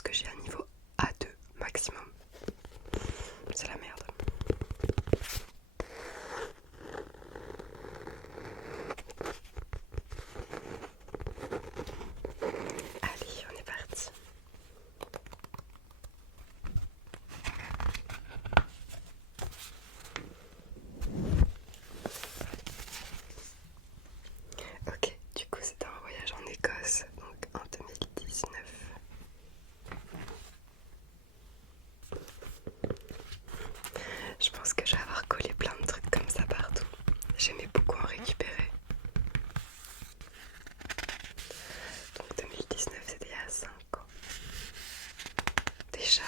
pense que j'ai un niveau A2 maximum. C'est la merde. Allez, on est parti. Ok, du coup c'était un voyage en Écosse, donc en 2019. Je pense que je vais avoir collé plein de trucs comme ça partout. J'aimais beaucoup en récupérer. Donc 2019 c'était il y a 5 ans. Déjà.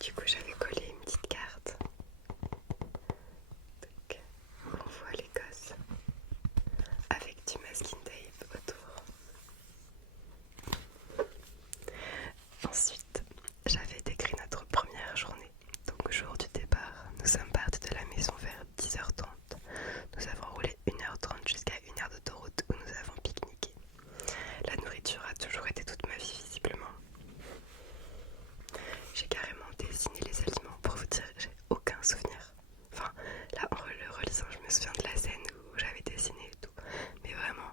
Du coup j'avais collé une petite carte. Donc on voit l'Écosse. Avec du masking tape autour. Ensuite, j'avais décrit notre première journée. Donc jour du départ, nous sommes partis de la maison vers 10h30. Nous avons roulé 1h30 jusqu'à 1 heure d'autoroute où nous avons pique-niqué. La nourriture a toujours été toute ma vie visiblement. J'ai carrément dessiné les aliments. Pour vous dire, j'ai aucun souvenir. Enfin, là en le relisant, je me souviens de la scène où j'avais dessiné et tout. Mais vraiment,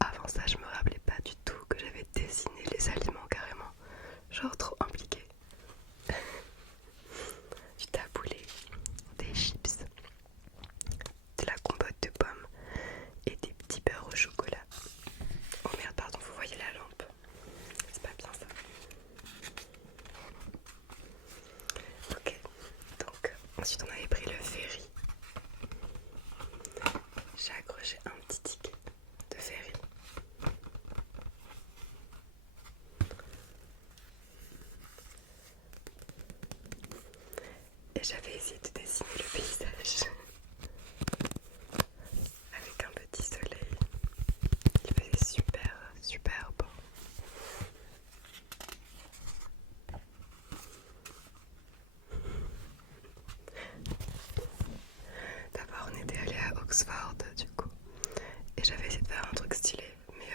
avant ça, je me rappelais pas du tout que j'avais dessiné les aliments carrément. Genre trop impliqué. Du taboulé, des chips, de la compote de pommes et des petits beurres au chocolat. Oh merde, pardon, vous voyez la lampe. C'est pas bien ça. Ok, donc ensuite on avait pris le ferry. J'ai accroché un petit ticket de ferry. Et j'avais essayé de dessiner le paysage avec un petit soleil. Il faisait super beau. D'abord on était allé à Oxford du coup. Et j'avais essayé de faire un truc stylé. Mais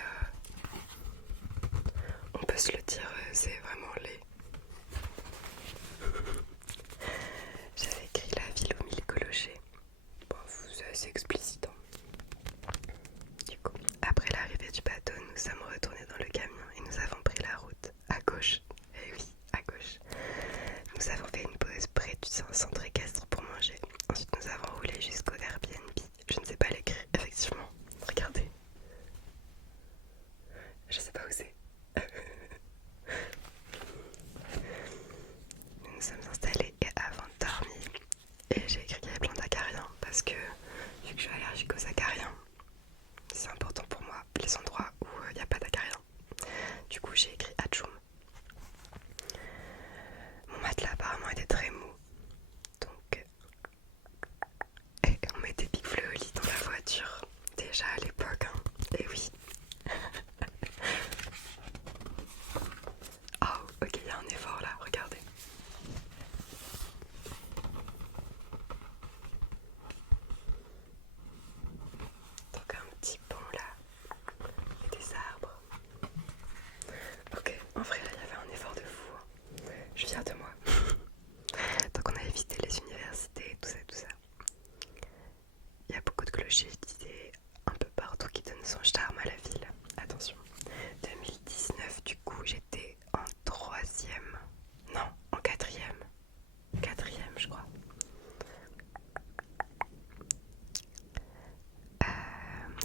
on peut se le dire, c'est vraiment laid. J'avais écrit la ville aux 1000 clochers. Bon, c'est assez explicite. Du coup, après l'arrivée du bateau, nous sommes retournés dans le camion et nous avons pris la route à gauche. Eh oui, à gauche. Nous avons fait une pause près du centre équestre pour manger. Ensuite, nous avons roulé jusqu'au Airbnb. Je ne sais pas l'écrire, effectivement. Regardez. Je sais pas où c'est. Nous nous sommes installés et avant de dormir. Et j'ai écrit qu'il y avait plein d'acariens parce que vu que je suis allergique aux acariens, c'est important pour moi les endroits où il n'y a pas d'acariens. Du coup j'ai écrit Atchoum. Mon matelas apparemment était très mou. Donc et on mettait Big Flo au lit dans la voiture. Déjà à l'époque hein. Et oui. Oh ok il y a un effort là, regardez. Donc un petit pont là. Et des arbres. Ok, en vrai là il y avait un effort de fou. Je viens de moi. Donc on a évité les universités, tout ça. Il y a beaucoup de clochers, je disais, un peu partout qui donnent son charme à la ville. Attention. 2019, du coup, j'étais en troisième. Non, en quatrième. Quatrième, je crois.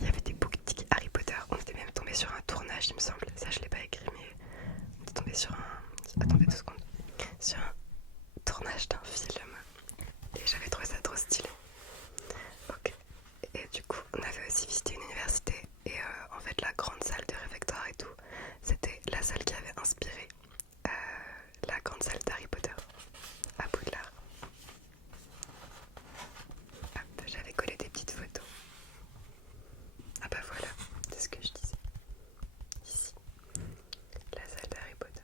Il y avait des boutiques Harry Potter. On était même tombé sur un tournage, il me semble. Ça, je l'ai pas écrit, mais on est tombé sur un. Attendez 2 secondes. Sur un tournage d'un film. Et j'avais trouvé ça trop stylé. Ok. Et du coup, on avait aussi visité une université. Et en fait, la grande salle de réfectoire et tout, c'était la salle qui avait inspiré la grande salle d'Harry Potter à Poudlard. Hop, j'avais collé des petites photos. Ah bah voilà, c'est ce que je disais. Ici, la salle d'Harry Potter.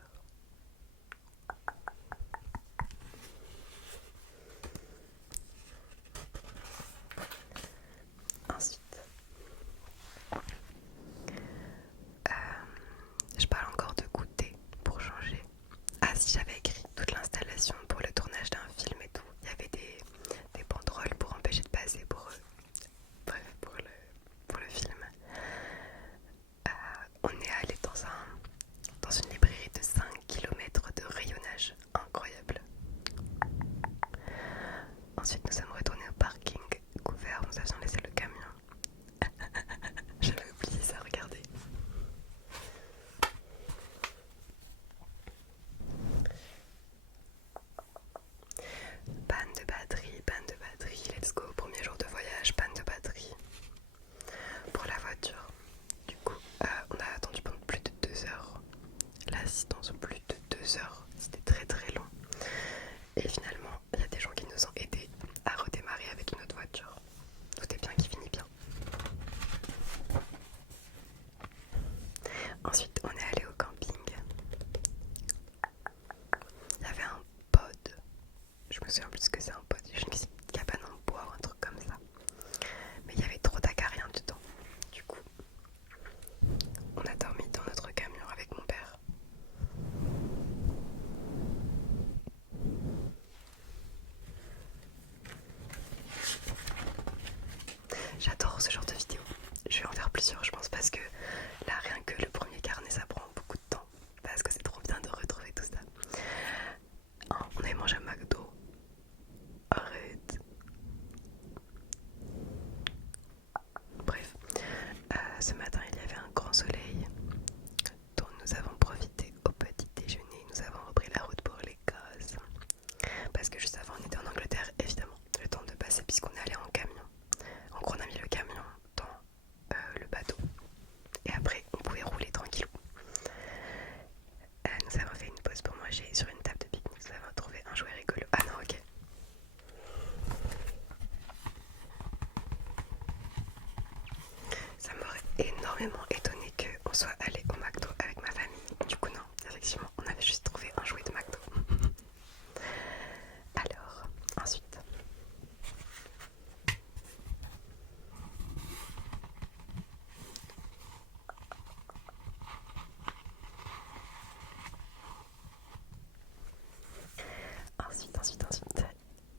Ensuite nous sommes retournés au parking couvert, nous avions laissé le camion. J'avais oublié ça, regardez. Panne de batterie, let's go, premier jour de voyage, panne de batterie pour la voiture. Du coup, on a attendu pendant plus de 2 heures, l'assistance plus de 2 heures, c'était très très long. Et finalement, il y a des gens qui nous ont aidés à redémarrer avec une autre voiture. Tout est bien qui finit bien. Ensuite, on est allé au camping. Il y avait un pod. Je me souviens plus ce que c'est un pod. Je ne sais pas, une cabane en bois ou un truc comme ça. Mais il y avait trop d'acariens dedans. Du coup, on a dormi dans notre camion avec mon père. J'adore ce genre de vidéo. Je vais en faire plusieurs, je pense, parce que là, rien que le premier carnet, ça prend beaucoup de temps. Parce que c'est trop bien de retrouver tout ça. On avait mangé à McDo. Arrête. Bref, ce matin, il y avait un grand soleil dont nous avons profité au petit déjeuner. Nous avons repris la route pour l'Écosse. Parce que juste avant, on était en Angleterre, évidemment. Le temps de passer puisqu'on est allé en camion. En gros, on a mis le camion dans le bateau. Et après, on pouvait rouler tranquillou. Nous avons fait une pause pour manger sur une table de pique-nique. Nous avons trouvé un jouet rigolo. Ah non, ok. Ça m'aurait énormément étonné qu'on soit allé au McDo avec ma famille. Du coup non, effectivement, on avait juste trouvé un jouet de McDo. Alors, ensuite... Ensuite,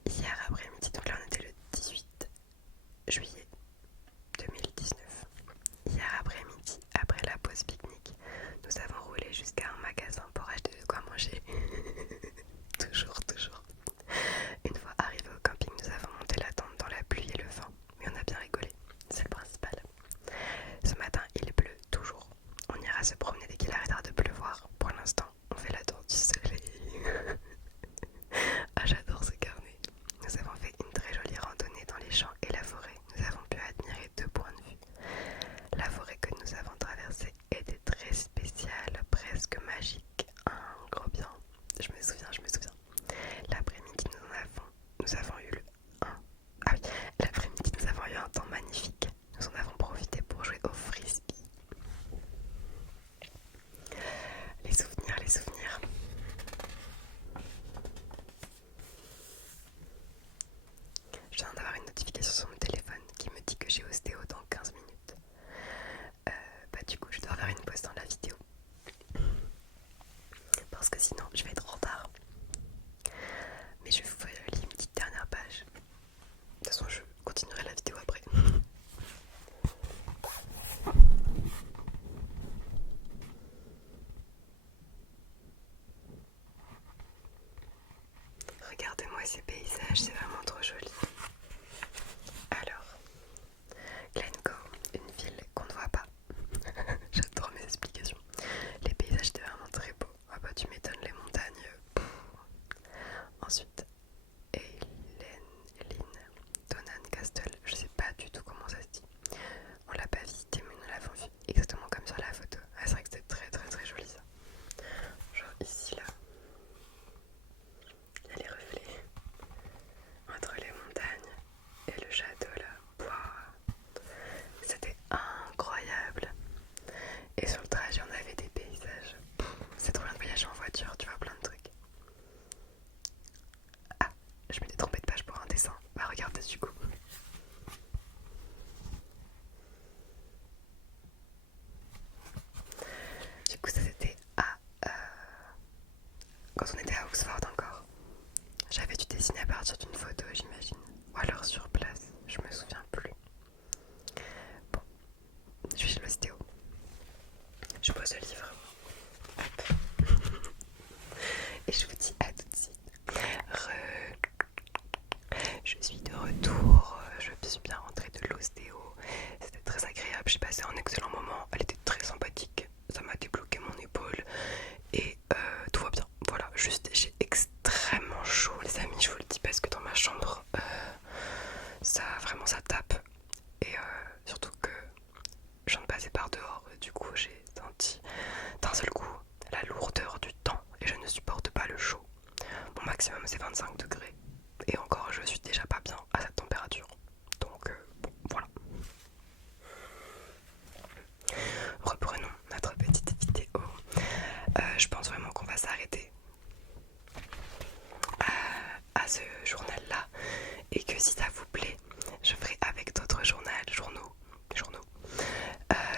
hier après-midi, donc là on était le 18 juillet 2019. Hier après-midi, après la pause pique-nique, nous avons roulé jusqu'à un magasin pour acheter de quoi manger. toujours. Une fois arrivés au camping, nous avons monté la tente dans la pluie et le vent, mais on a bien rigolé, c'est le principal. Ce matin, il pleut toujours. On ira se promener dès qu'il arrêtera de pleuvoir. Pour l'instant, on fait la danse du soleil. Ah, j'adore ce carnet. Nous avons fait une très jolie randonnée dans les champs et la forêt. Nous avons pu admirer 2 points de vue. La forêt que nous avons traversée était très spéciale, presque magique. Gros bien. Je me souviens. L'après-midi, nous avons eu l'après-midi, nous avons eu un temps magnifique. Nous en avons profité pour jouer au frisbee. Les souvenirs. Je viens d'avoir une notification sur mon téléphone qui me dit que j'ai ostéo dans 15 minutes. Du coup, je dois faire une pause dans la vidéo. Parce que sinon, je vais être en retard. Mais je vous lis une petite dernière page. De toute façon, je continuerai la vidéo après. Regardez-moi ces paysages, c'est vraiment trop joli. Alors, Glencoe, une ville qu'on ne voit pas. J'adore mes explications. Les paysages étaient vraiment très beaux. Ah bah tu m'étonnes, les montagnes. Ensuite, Donan Castle, je sais pas du tout comment ça se dit. On l'a pas visité mais nous l'avons vu exactement comme sur la photo. Ah, c'est vrai que c'était très joli ça. Genre ici là. Il y a les reflets. On va et encore je suis déjà pas bien à cette température. Donc bon, voilà. Reprenons notre petite vidéo. Je pense vraiment qu'on va s'arrêter à ce journal là et que si ça vous plaît je ferai avec d'autres journaux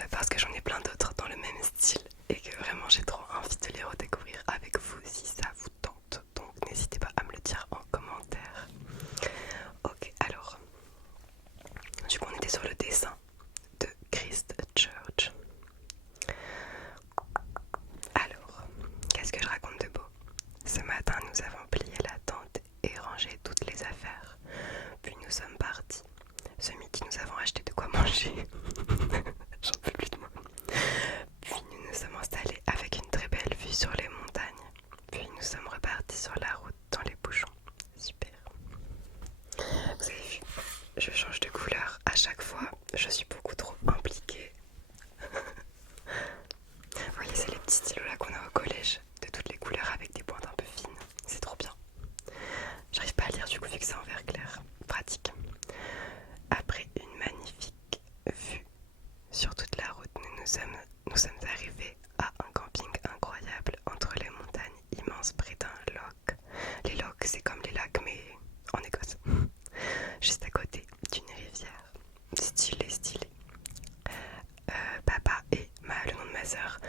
parce que j'en ai plein d'autres dans le même style et que vraiment j'ai trop envie de les redécouvrir avec vous si ça vous tente, donc n'hésitez pas à me le dire en commentaire. Ok, alors du coup on était sur le dessin de Christ Church. Alors, qu'est-ce que je raconte de beau? Ce matin nous avons plié la tente et rangé toutes les affaires, puis nous sommes partis. Ce midi nous avons acheté de quoi manger. J'en peux plus de moi. Puis nous nous sommes installés avec une très belle vue sur les montagnes. Puis nous sommes repartis sur la route dans les bouchons. Super. Vous avez vu, je change de couleur à chaque fois. Je suis beaucoup trop impliquée. Vous voyez, c'est les petits stylos là qu'on a au collège, de toutes les couleurs avec des pointes un peu fines. C'est trop bien. J'arrive pas à lire du coup vu que c'est en vert clair. Pratique. Après une magnifique vue sur toute la route, nous sommes arrivés à un camping incroyable entre les montagnes immenses près d'un loch. Les lochs, c'est comme les lacs mais en Écosse. Juste à côté d'une rivière. Stylé. Papa et le nom de ma soeur,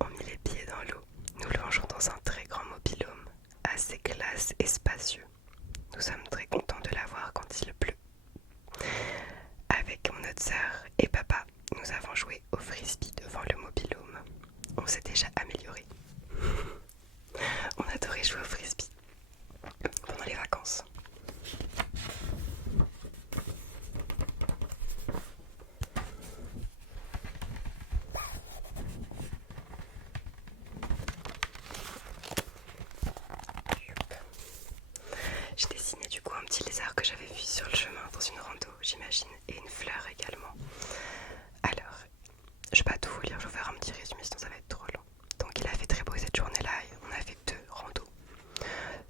ont mis les pieds dans l'eau. Nous longeons dans un très grand mobil-home, assez classe et spacieux. Nous sommes très contents de l'avoir quand il pleut. Avec mon autre sœur et papa, nous avons joué au frisbee devant le mobil-home. On s'est déjà amélioré. On adorait jouer au frisbee pendant les vacances. J'ai dessiné du coup un petit lézard que j'avais vu sur le chemin dans une rando, j'imagine, et une fleur également. Alors, je vais pas tout vous lire, je vais vous faire un petit résumé sinon ça va être trop long. Donc il a fait très beau cette journée-là et on a fait 2 randos.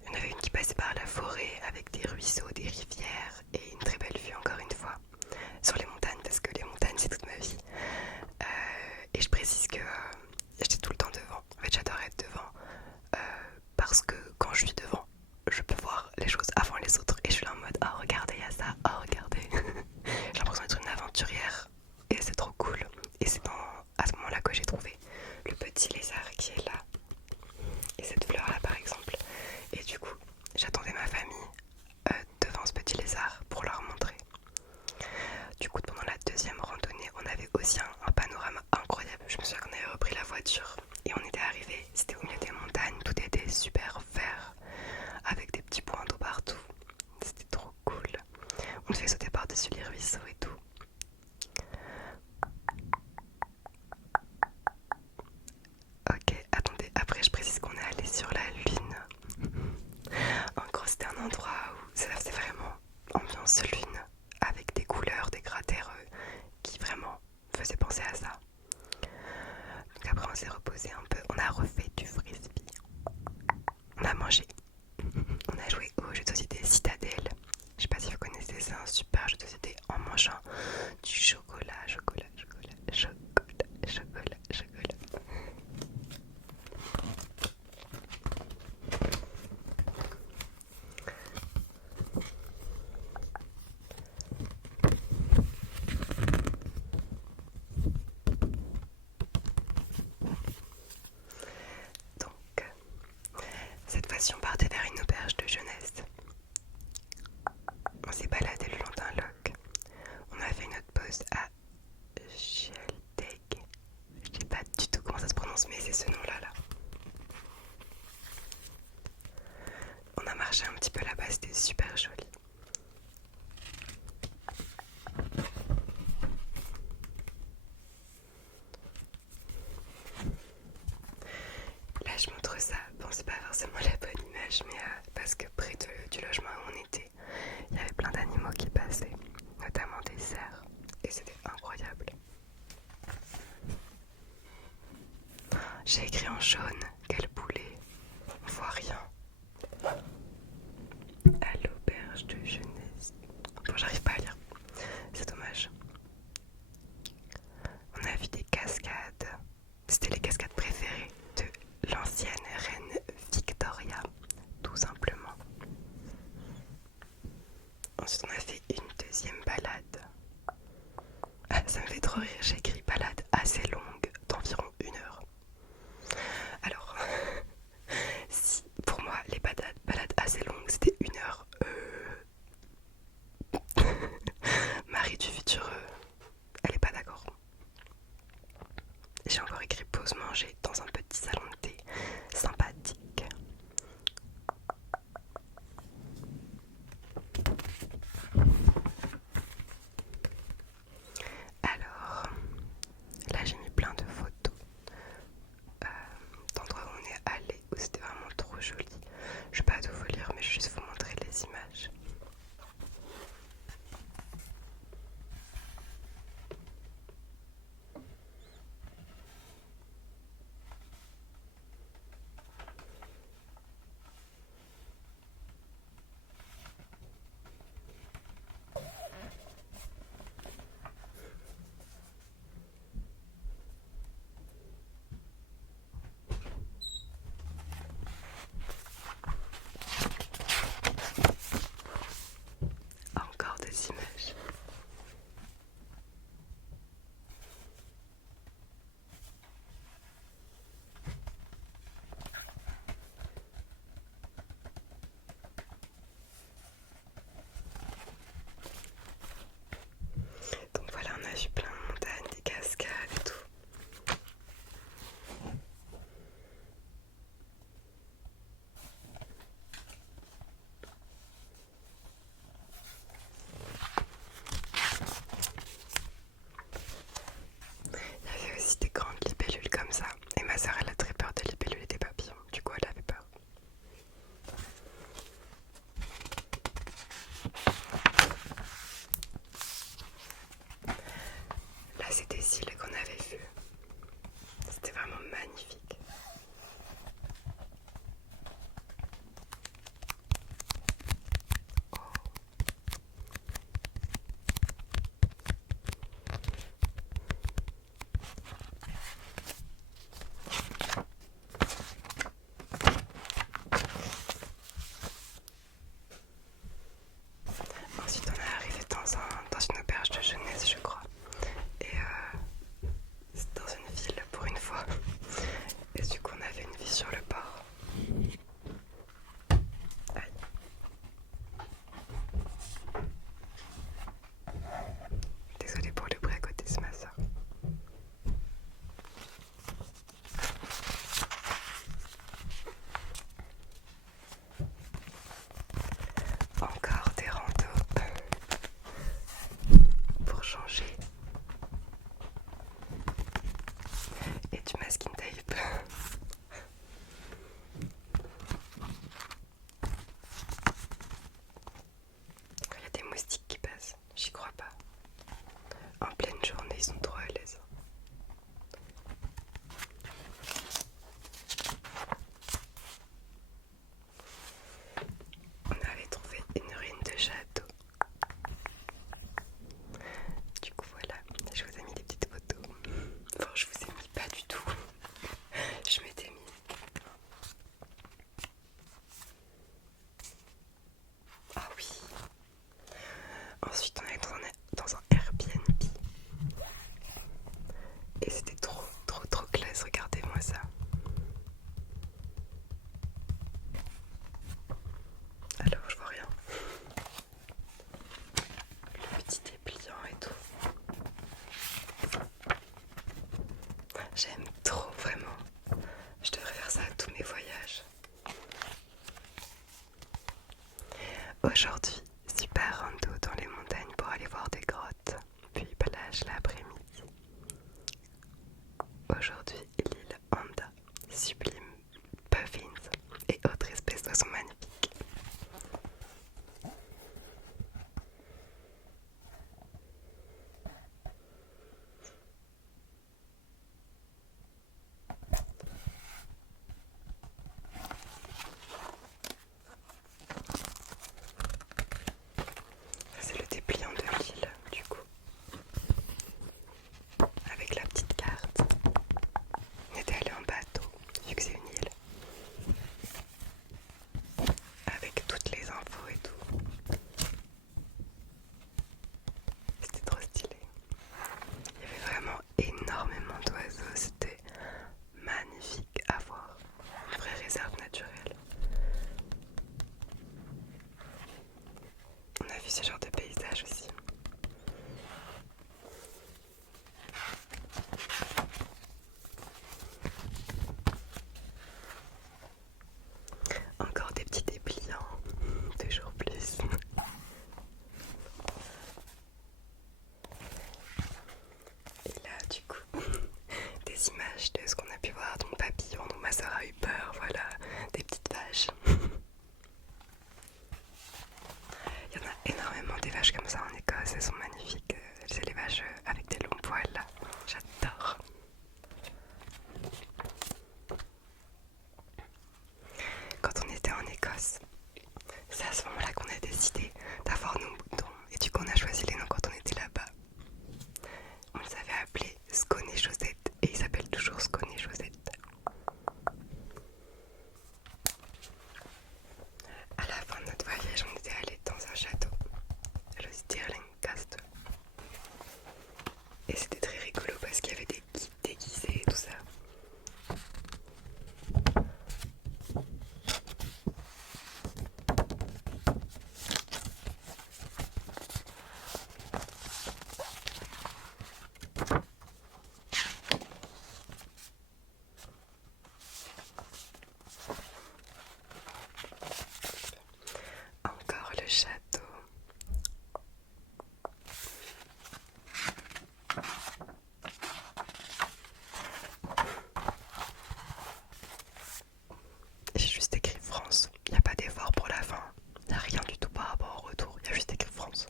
Il y en avait une qui passait par la forêt avec des ruisseaux, des rivières et une très belle vue encore une fois sur les montagnes parce que les montagnes c'est toute ma vie. Et je précise que j'étais tout le temps devant. En fait j'adore être devant parce que quand je suis devant je peux voir les choses avant les autres et je suis là en mode oh regardez il y a ça, oh regardez. J'ai l'impression d'être une aventurière et c'est trop cool. Et c'est à ce moment là que j'ai trouvé le petit lézard qui est là et cette fleur là par exemple. Et du coup j'attendais ma famille devant ce petit lézard pour leur montrer. Du coup pendant la deuxième randonnée on avait aussi un panorama incroyable. Je me souviens qu'on avait repris la voiture et on était arrivé, c'était au milieu des montagnes, tout était super vert avec des petits points d'eau partout. C'était trop cool. On fait sauter par-dessus les ruisseaux et tout. Ok, attendez, après je précise qu'on est allé sur la lune. En gros c'était un endroit où ça faisait vraiment ambiance lune avec des couleurs, des cratères qui vraiment faisaient penser à ça. Donc après on s'est reposé un peu, on a refait du frisbee, on a mangé, on a joué au jeu de société Citadelle. Je sais pas si vous connaissez, c'est un super jeu de société en mangeant du chocolat. Donc, cette fois-ci on partait vers une auberge de jeunesse. On s'est baladé le long d'un loch. On a fait notre pause à Sheldeg. Je sais pas du tout comment ça se prononce, mais c'est ce nom-là. On a marché un petit peu là-bas, c'était super joli. Là, je montre ça. Bon, c'est pas forcément la bonne image, mais parce que près du logement où on était, il y avait plein d'animaux qui passaient, notamment des cerfs, et c'était incroyable. J'ai écrit en jaune, quel boulet, on voit rien. À l'auberge de jeunesse. Bon, j'arrive pas à lire, c'est dommage. On a vu des cascades. C'était les cascades préférées de l'ancienne reine Victoria, tout simplement. Ensuite, on a fait une deuxième balade. Ah, ça me fait trop rire, j'ai écrit balade assez longue, d'environ 1 heure. Alors, si pour moi, les balades assez longues, c'était 1 heure, Marie du futur, elle est pas d'accord. J'ai encore écrit pause manger dans un petit salon de thé sympathique. Alors, là j'ai mis plein de photos d'endroits où on est allé, où c'était vraiment trop joli. Je vais pas tout vous lire, mais je vais juste vous montrer les images. Encore des images. Donc voilà, on a vu plein de montagnes, des cascades et tout. Il y avait aussi des grandes libellules comme ça. Et ma soeur, elle a très peur des libellules et des papillons. Du coup, elle avait peur. Là, c'est des îles qu'on avait vues. C'était vraiment magnifique. Oh. Ensuite, on est arrivé dans une auberge de jeunesse, je crois. Et c'est dans une ville pour une fois. Et du coup, on avait une vue sur le port. Aïe. Désolée pour le bruit à côté, c'est ma soeur. Encore des randos pour changer. Et du masking tape. Il y a des moustiques qui passent, j'y crois pas. En pleine journée, ils sont trop à l'aise. On avait trouvé une ruine de château. Du coup voilà, je vous ai mis des petites photos. Enfin, je vous ai mis pas du tout. Je m'étais mis. Ah oui. Ensuite, on est dans un Airbnb. Et c'était trop classe, regardez-moi ça. Alors, je vois rien. Le petit dépliant et tout. J'aime trop, vraiment. Je devrais faire ça à tous mes voyages. Aujourd'hui, super rando dans les montagnes pour aller voir des grottes, puis plage l'après-midi. Aujourd'hui, l'île Anda, sublime, puffins et autres espèces d'oiseaux magnifiques. ce genre de paysage aussi. Encore des petits dépliants, toujours plus. Et là, du coup, des images de ce qu'on a pu voir, donc papillon, dont ma soeur a eu peur, voilà, des petites vaches. Il y en a énormément des vaches comme ça en Écosse, elles sont magnifiques. C'est les vaches avec des longs poils là, j'adore. Quand on était en Écosse, c'est à ce moment-là qu'on a décidé d'avoir nos moutons. Et du coup on a choisi les noms quand on était là-bas. On les avait appelés Scone et Chosette. Et ils s'appellent toujours Scone et Chosette. À la fin de notre voyage, on était allé dans un château, le Stirling Castle. Et c'était très rigolo parce qu'il y avait des guides déguisés et tout ça. Encore le château. J'ai juste écrit France. Il n'y a pas d'effort pour la fin. Il n'y a rien du tout par rapport au retour. Il y a juste écrit France.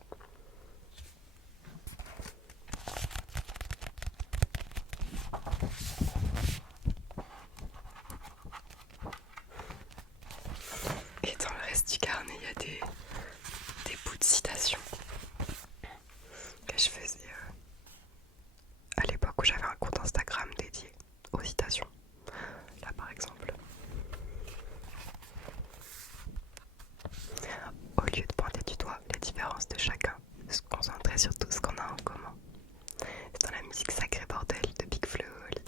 Et dans le reste du carnet, il y a des bouts de citations que je faisais à l'époque où j'avais un compte Instagram dédié aux citations. Là par exemple. Au lieu de pointer du doigt les différences de chacun, se concentrer sur tout ce qu'on a en commun. C'est dans la musique Sacré Bordel de Big Flo et Oli.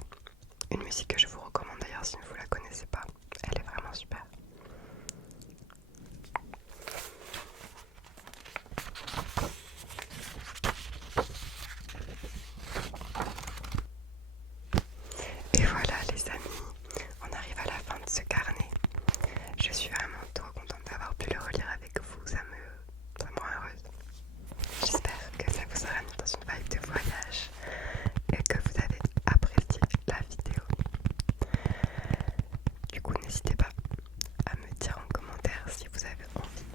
Une musique que je vous recommande d'ailleurs si vous ne la connaissez pas. Elle est vraiment super. Et voilà les amis, on arrive à la fin de ce carnet. Je suis vraiment trop contente d'avoir pu le relire avec vous, ça me rend heureuse. J'espère que ça vous aura mis dans une vibe de voyage et que vous avez apprécié la vidéo. Du coup, n'hésitez pas à me dire en commentaire si vous avez envie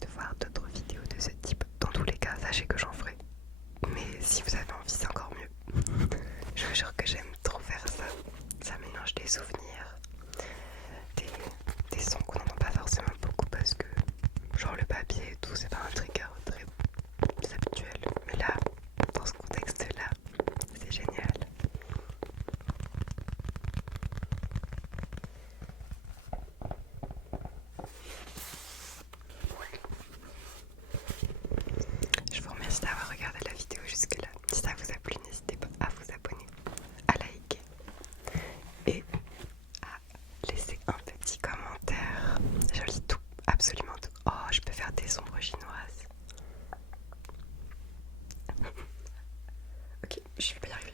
de voir d'autres vidéos de ce type. Dans tous les cas, sachez que j'en ferai. Mais si vous avez envie, c'est encore mieux. Je vous jure que j'aime trop faire ça. Ça mélange des souvenirs, des sons qu'on n'entend pas forcément beaucoup parce que, genre le papier et tout, c'est pas un trigger très habituel. Mais là, dans ce contexte-là, c'est génial. Je vous remercie d'avoir regardé la vidéo jusque-là. Si ça vous a plu, n'hésitez pas à vous abonner, à liker et à laisser un petit commentaire. Je lis tout, absolument tout. Oh, je peux faire des ombres chinoises. Ok, je vais pas y arriver.